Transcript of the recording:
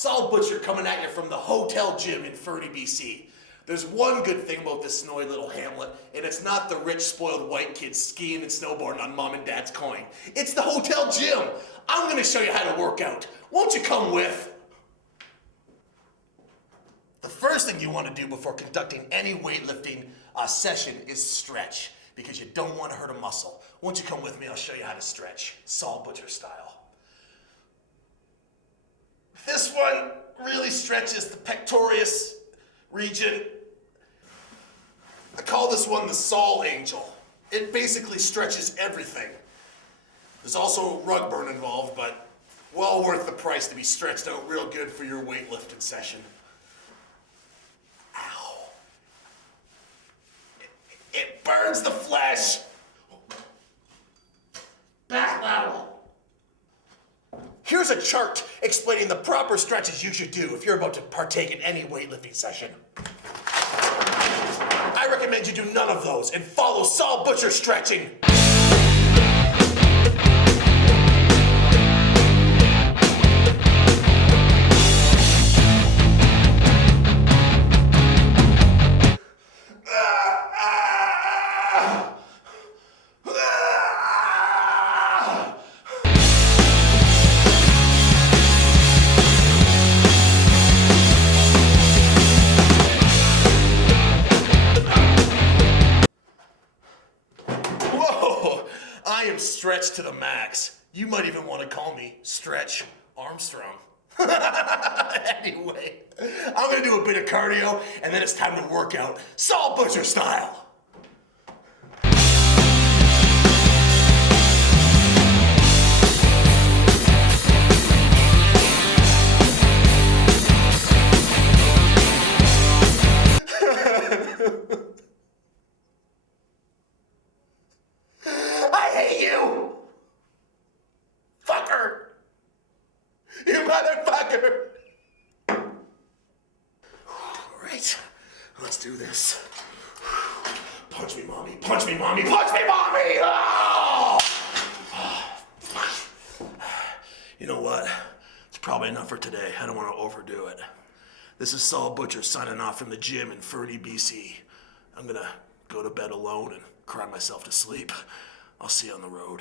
Saul Butcher coming at you from the hotel gym in Fernie, BC. There's one good thing about this snowy little hamlet, and it's not the rich, spoiled white kids skiing and snowboarding on mom and dad's coin. It's the hotel gym. I'm gonna show you how to work out. Won't you come with? The first thing you want to do before conducting any weightlifting session is stretch, because you don't want to hurt a muscle. Won't you come with me? I'll show you how to stretch, Saul Butcher style. This one really stretches the pectoris region. I call this one the Saul Angel. It basically stretches everything. There's also rug burn involved, but well worth the price to be stretched out real good for your weightlifting session. Ow. It burns the flesh. Back lateral. Here's a chart explaining the proper stretches you should do if you're about to partake in any weightlifting session. I recommend you do none of those and follow Saul Butcher stretching. I am stretched to the max. You might even want to call me Stretch Armstrong. Anyway, I'm gonna do a bit of cardio and then it's time to work out, Saul Butcher style. You! Fucker! You motherfucker! Alright, let's do this. Punch me, mommy. Punch me, mommy. Punch me, mommy! Oh! You know what? It's probably enough for today. I don't want to overdo it. This is Saul Butcher signing off from the gym in Fernie, BC. I'm gonna go to bed alone and cry myself to sleep. I'll see you on the road.